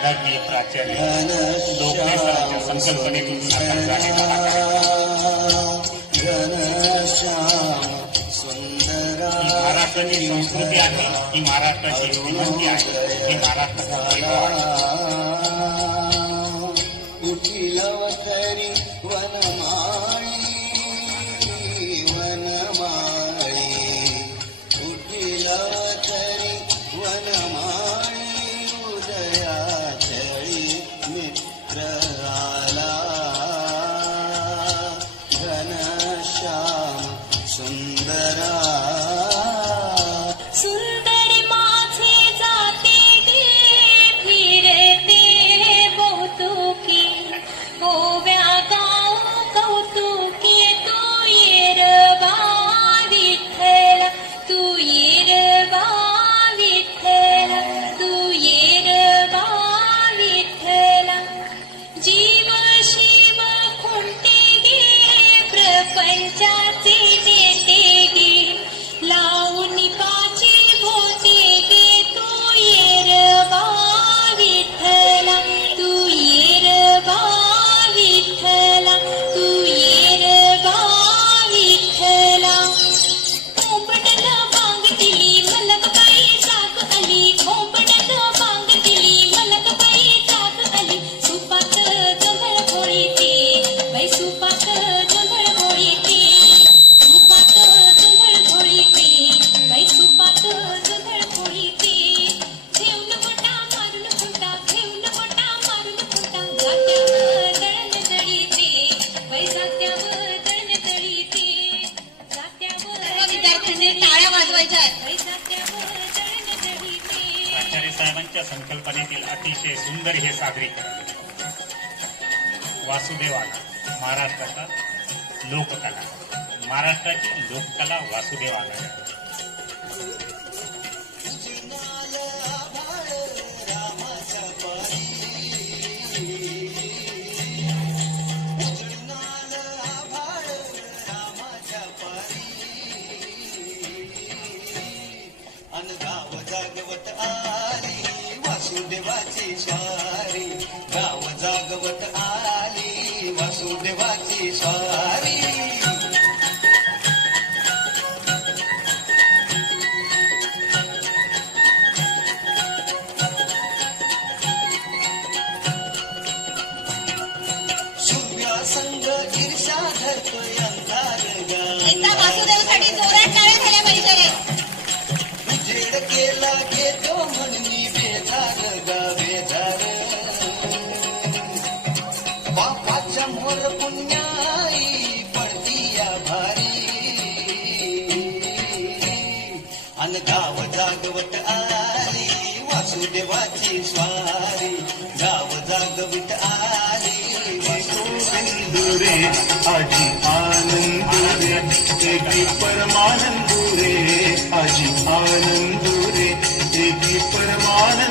आदरणीय प्राचार्य लोकनेसरांच्या संकल्पनेतून साकार झालेला महाराष्ट्राची संस्कृती आहे, ही महाराष्ट्राची श्रीमंती आहे, ही महाराष्ट्राचा वैभव उठिलवतरी वनमाळी वनमाळी उठिलवतरी वनमाळी उदयाचळी मित्र आला घनश्याम सुंदरा आचार्य साहेबांच्या संकल्पनेतील अतिशय सुंदर हे सादरीकरण वासुदेवाला महाराष्ट्राचा लोककला, महाराष्ट्राची लोककला वासुदेवाला. गाव जागवत आली वासुदेवाची स्वारी, गाव जागवत आली वासुदेवाची स्वारी. सूर्यासंग ईर्षा धरतोय अंधार गा, वासुदेवासाठी जोरात टाळ्या झाल्या पाहिजे रे. केला घेतो म्हणनी बेजार गा बेजार, बापाच्या मोर पुण्याई पडती या भारी. अन गाव जागवत आली वासुदेवाची स्वारी, गाव जागवत आली रे आजी आनंद रे एकी परमानंद रे आजी आनंद रे एकी परमानंद